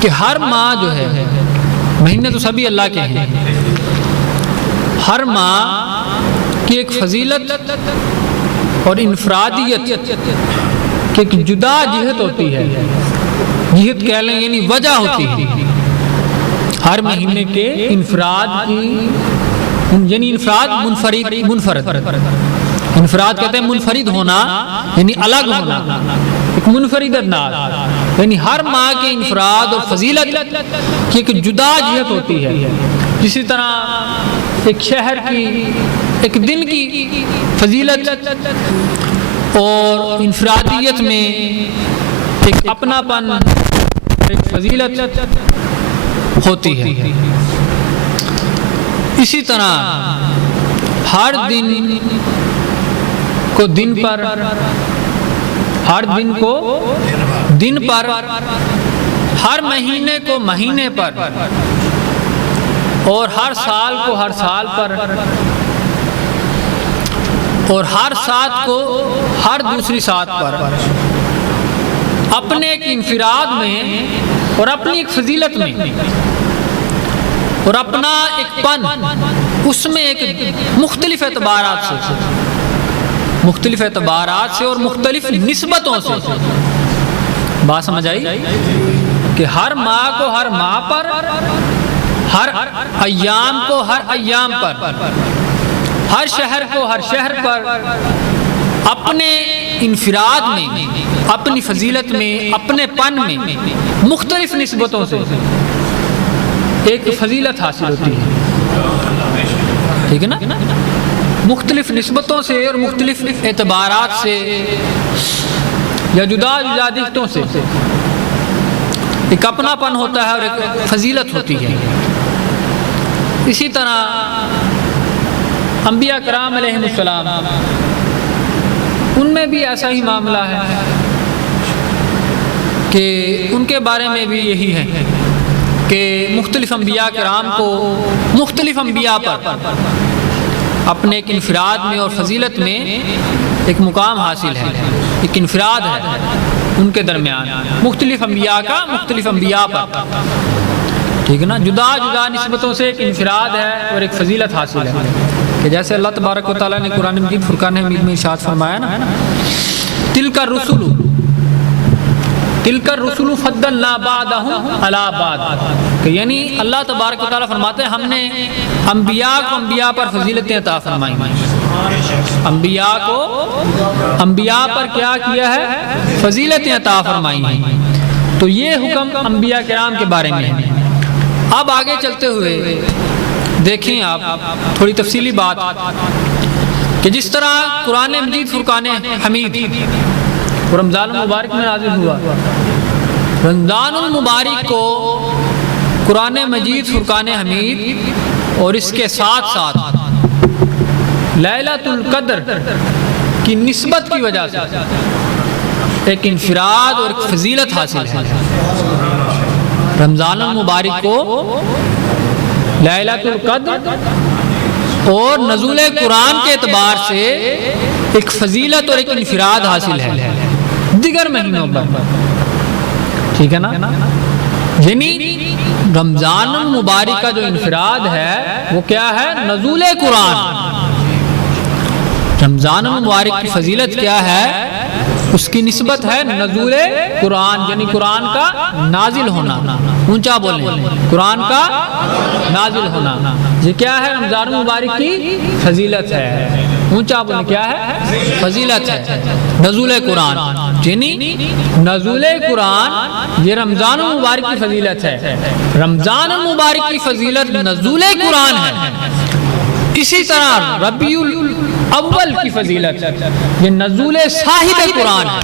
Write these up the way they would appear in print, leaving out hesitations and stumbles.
کہ ہر ماہ جو ہے، مہینے تو سبھی اللہ کے ہیں، ہر ماہ کی ایک فضیلت اور انفرادیت کی ایک جدا جہت ہوتی ہے، جہت کہہ لیں یعنی وجہ ہوتی ہے ہر مہینے کے انفراد کی، یعنی انفراد منفرد، انفراد کہتے ہیں منفرد ہونا یعنی الگ ہونا، ایک منفرد انداز، یعنی ہر ماہ کے انفراد اور فضیلت کی ایک جدا جہت ہوتی ہے۔ اسی طرح ایک شہر کی، ایک دن کی فضیلت اور انفرادیت میں ایک اپنا پن، ایک فضیلت ہوتی ہے۔ اسی طرح ہر دن کو دن پر، ہر دن کو دن پر، ہر مہینے کو مہینے پر، اور ہر سال کو ہر سال پر، اور ہر ساتھ کو ہر دوسری ساتھ پر، اپنے ایک انفراد میں اور اپنی ایک فضیلت میں اور اپنا ایک پن، اس میں ایک مختلف اعتبارات سے اور مختلف نسبتوں سے، بات سمجھ آئی کہ ہر ماہ کو ہر ماہ پر، ہر ایام کو ہر ایام پر، ہر شہر کو ہر شہر پر، اپنے انفراد میں، اپنی فضیلت میں، اپنے پن میں مختلف نسبتوں سے ایک فضیلت حاصل ہوتی ہے، ٹھیک ہے نا؟ مختلف نسبتوں سے اور مختلف اعتبارات سے یا جدا جدا دشتوں سے ایک اپنا پن ہوتا ہے اور ایک فضیلت ہوتی ہے۔ اسی طرح انبیاء کرام علیہ السلام، ان میں بھی ایسا ہی معاملہ ہے کہ ان کے بارے میں بھی یہی ہے کہ مختلف انبیاء کرام کو مختلف انبیاء پر اپنے ایک انفراد میں اور فضیلت میں ایک مقام حاصل ہے، ایک انفراد ہے ان کے درمیان، مختلف انبیاء کا مختلف انبیاء پر، ٹھیک ہے نا؟ جدا جدا نسبتوں سے ایک انفراد ہے اور ایک فضیلت حاصل ہے، کہ جیسے اللہ تبارک و تعالیٰ نے قرآن مجید فرقان حمید میں ارشاد فرمایا نا، تلک الرسل فضلنا بعضهم علی بعض، کہ یعنی اللہ تبارک و تعالیٰ فرماتے ہیں ہم نے انبیاء کو انبیاء پر فضیلتیں عطا فرمائی، انبیاء کو انبیاء پر کیا کیا ہے؟ فضیلتیں عطا فرمائی ہیں۔ تو یہ حکم انبیاء کرام کے بارے میں ہے۔ اب آگے چلتے ہوئے دیکھیں آپ تھوڑی تفصیلی بات کہ جس طرح قرآن مجید فرقان حمید رمضان المبارک میں نازل ہوا، رمضان المبارک کو قرآن مجید فرقان حمید اور اس کے ساتھ ساتھ لیلۃ القدر کی نسبت کی وجہ سے ایک انفراد اور ایک فضیلت حاصل ہے۔ رمضان المبارک کو لیلۃ القدر اور نزول قرآن کے اعتبار سے ایک فضیلت اور ایک انفراد حاصل ہے دیگر مہینوں پر، ٹھیک ہے نا؟ یعنی رمضان المبارک کا جو انفراد ہے وہ کیا ہے؟ نزول قرآن۔ رمضان المبارک کی فضیلت کیا ہے؟ اس کی نسبت ہے نزول قرآن، یعنی قرآن کا نازل ہونا، اونچا بولیں، قرآن کا نازل ہونا، یہ کیا ہے؟ رمضان المبارک کی فضیلت ہے، اونچا بولیں، کیا ہے؟ فضیلت ہے نزول قرآن، یعنی نزول قرآن یہ رمضان المبارک کی فضیلت ہے، رمضان المبارک کی فضیلت نزول قرآن ہے۔ اسی طرح ربیع الاول کی فضیلت یہ نزول صاحب قرآن ہے۔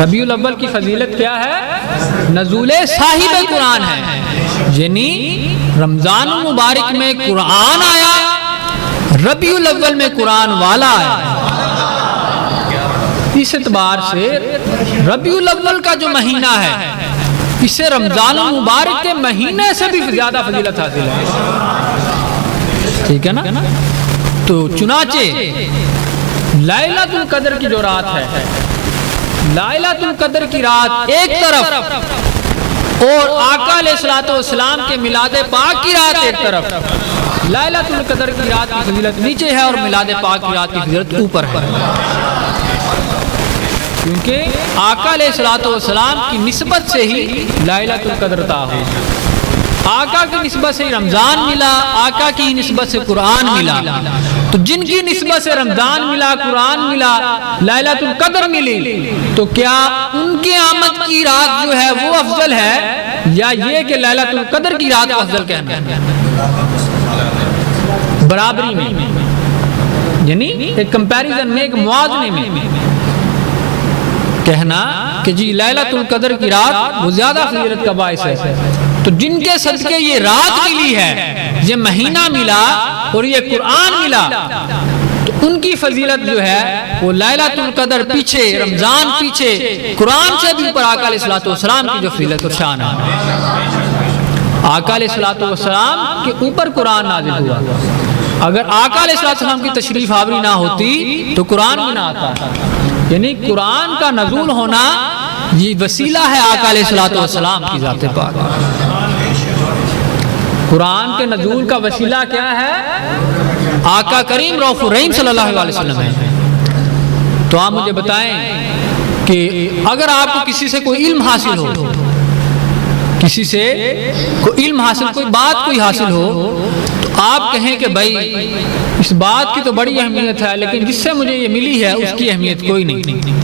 ربیع الاول کی فضیلت کیا ہے؟ نزول صاحب قرآن ہے، یعنی رمضان المبارک میں قرآن آیا، ربیع الاول میں قرآن والا آیا۔ اس اعتبار سے ربیع الاول کا جو مہینہ ہے اسے رمضان المبارک کے مہینے سے بھی زیادہ فضیلت حاصل ہے، ٹھیک ہے نا؟ تو چنانچہ لیلۃ القدر کی جو رات ہے، لائلۃ القدر کی رات ایک طرف اور آقا علیہ الصلوۃ والسلام کے میلاد پاک کی رات ایک طرف، لائلۃ القدر کی رات کی فضیلت نیچے ہے اور میلاد پاک کی رات کی فضیلت اوپر ہے، کیونکہ آقا علیہ الصلوۃ والسلام کی نسبت سے ہی لائلۃ القدر طے ہوئی، آقا کی نسبت سے رمضان ملا، آقا کی نسبت سے قرآن ملا، تو جن کی نسبت سے رمضان ملا، قرآن ملا، لائلۃ القدر ملی، تو کیا ان کی آمد کی رات جو ہے وہ افضل ہے یا یہ کہ لائلۃ القدر کی رات کو افضل کہنا ہے؟ برابری میں، یعنی ایک کمپیریزن میں، ایک موازنے میں کہنا کہ جی لائلۃ القدر کی رات وہ زیادہ فضیلت کا باعث ہے، تو جن کے صدقے یہ رات ملی ہے، یہ مہینہ ملا اور یہ قرآن ملا، تو ان کی فضیلت جو ہے وہ لائلۃ القدر پیچھے، رمضان پیچھے، قرآن سے بھی اوپر آقا علیہ الصلوۃ والسلام کی جو فضیلت اور شان ہے۔ آقا علیہ الصلوۃ والسلام کے اوپر قرآن نازل ہوا، اگر آقا علیہ الصلوۃ والسلام کی تشریف آوری نہ ہوتی تو قرآن بھی نہ آتا، یعنی قرآن کا نزول ہونا یہ وسیلہ ہے آقا علیہ الصلوۃ والسلام کی ذات پاک۔ قرآن کے نزول کا وسیلہ کیا ہے؟ آقا کریم رؤوف الرحیم صلی اللہ علیہ وسلم ہے۔ تو آپ مجھے بتائیں کہ اگر آپ کو کسی سے کوئی علم حاصل ہو، کسی سے کوئی علم حاصل، کوئی بات کوئی حاصل ہو، تو آپ کہیں کہ بھائی اس بات کی تو بڑی اہمیت ہے، لیکن جس سے مجھے یہ ملی ہے اس کی اہمیت کوئی نہیں،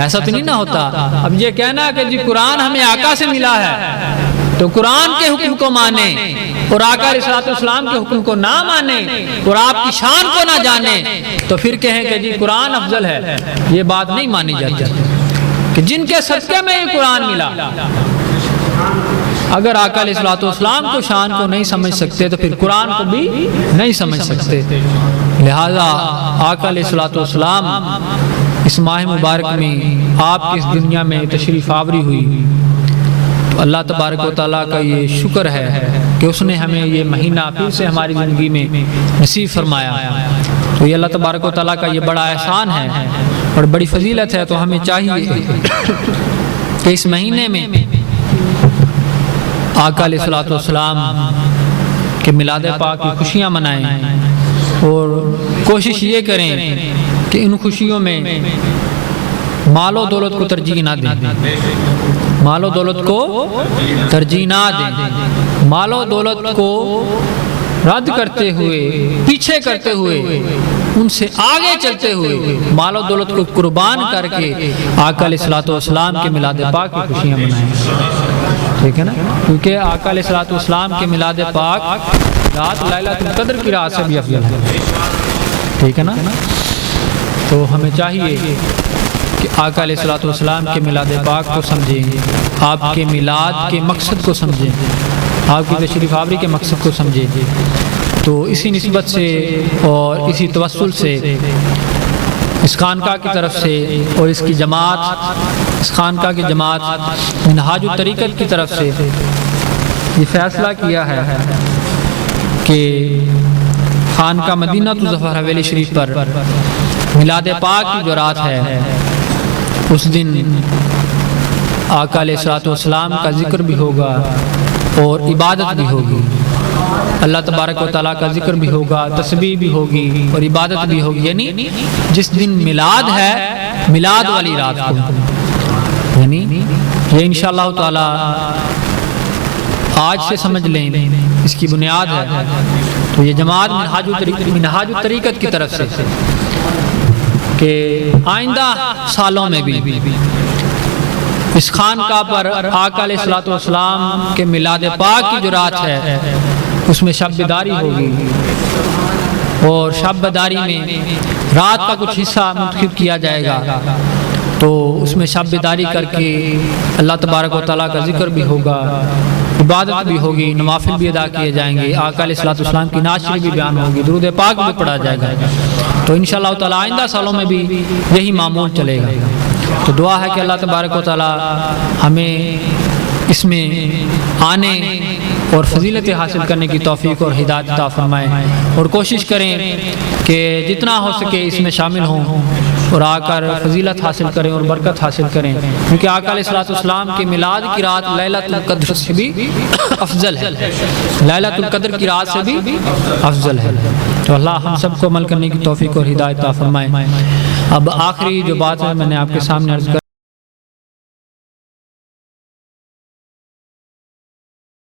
ایسا تو نہیں نہ ہوتا۔ اب یہ کہنا کہ جی قرآن ہمیں آقا سے ملا ہے تو قرآن کے حکم کو مانیں اور آقا علیہ الصلوۃ والسلام کے حکم کو نہ مانیں اور آپ کی شان کو نہ جانیں، تو پھر کہیں کہ جی قرآن افضل ہے، یہ بات نہیں مانی جاتی کہ جن کے صدقے میں یہ قرآن ملا۔ اگر آقا علیہ الصلوۃ والسلام کو شان کو نہیں سمجھ سکتے تو پھر قرآن کو بھی نہیں سمجھ سکتے، لہذا آقا علیہ الصلوۃ والسلام اس ماہ مبارک میں آپ کی اس دنیا میں تشریف آوری ہوئی، تو اللہ تبارک و تعالیٰ کا یہ شکر ہے کہ اس نے ہمیں یہ مہینہ پھر سے ہماری زندگی میں نصیب فرمایا، تو یہ اللہ تبارک و تعالیٰ کا یہ بڑا احسان ہے اور بڑی فضیلت ہے۔ تو ہمیں چاہیے کہ اس مہینے میں آقا علیہ الصلوۃ والسلام کے میلاد پاک کی خوشیاں منائیں اور کوشش یہ کریں کہ ان خوشیوں میں مال و دولت کو ترجیح نہ دیں، مال و دولت کو ترجیح نہ دیں، مال و دولت کو رد کرتے ہوئے، پیچھے کرتے ہوئے، ان سے آگے چلتے ہوئے مال و دولت کو قربان کر کے آقا علیہ الصلوۃ والسلام کے میلاد پاک کی خوشیاں منائیں، ٹھیک ہے نا؟ کیونکہ آقا علیہ الصلوۃ والسلام کے میلاد پاک رات لائلۃ القدر کی رات سے بھی افضل ہے، ٹھیک ہے نا؟ تو ہمیں چاہیے کہ آقا علیہ الصلوۃ والسلام کے میلاد پاک کو سمجھیں، آپ کے میلاد کے مقصد کو سمجھیں، آپ کی تشریف آوری کے مقصد کو سمجھیں، تو اسی نسبت سے اور اسی توسل سے اس خانقاہ کی طرف سے اور اس کی جماعت، اس خانقاہ کی جماعت منہاج الطریقت کی طرف سے یہ فیصلہ کیا ہے کہ خانقاہ مدینہ الظفر حویلی شریف پر میلاد پاک کی جو رات ہے اس دن آقا علیہ الصلوۃ والسلام کا ذکر بھی ہوگا اور عبادت بھی ہوگی، اللہ تبارک و تعالیٰ کا ذکر بھی ہوگا، تسبیح بھی ہوگی اور عبادت بھی ہوگی، یعنی جس دن میلاد ہے میلاد والی رات کو، یعنی یہ انشاءاللہ تعالیٰ آج سے سمجھ لیں، اس کی بنیاد ہے۔ تو یہ جماعت منہاج الطریقت کی طرف سے کہ آئندہ سالوں میں بھی اس خانقاہ پر آقا علیہ الصلوۃ والسلام کے میلاد پاک کی جو رات ہے اس میں شب بیداری ہوگی، اور شب بیداری میں رات کا کچھ حصہ منتخب کیا جائے گا، تو اس میں شب بیداری کر کے اللہ تبارک و تعالیٰ کا ذکر بھی ہوگا، عبادت بھی ہوگی، نوافل بھی ادا کیے جائیں گے، آقا علیہ الصلوۃ والسلام کی نعت شریف بھی بیان ہوگی، درود پاک بھی پڑھا جائے گا، تو انشاءاللہ تعالیٰ آئندہ سالوں میں بھی یہی معمول چلے گا۔ تو دعا ہے کہ اللہ تبارک و تعالیٰ ہمیں اس میں آنے اور فضیلتیں حاصل کرنے کی توفیق اور ہدایت عطا فرمائے، اور کوشش کریں کہ جتنا ہو سکے اس میں شامل ہوں اور آ کر فضیلت حاصل کریں اور برکت حاصل کریں، کیونکہ آقا علیہ الصلوۃ والسلام کے میلاد کی رات لیلۃ القدر سے بھی افضل ہے، لیلۃ القدر کی رات سے بھی افضل ہے۔ تو اللہ ہم سب کو عمل کرنے کی توفیق اور ہدایت عطا فرمائے۔ اب آخری جو بات ہے میں نے آپ کے سامنے عرض کر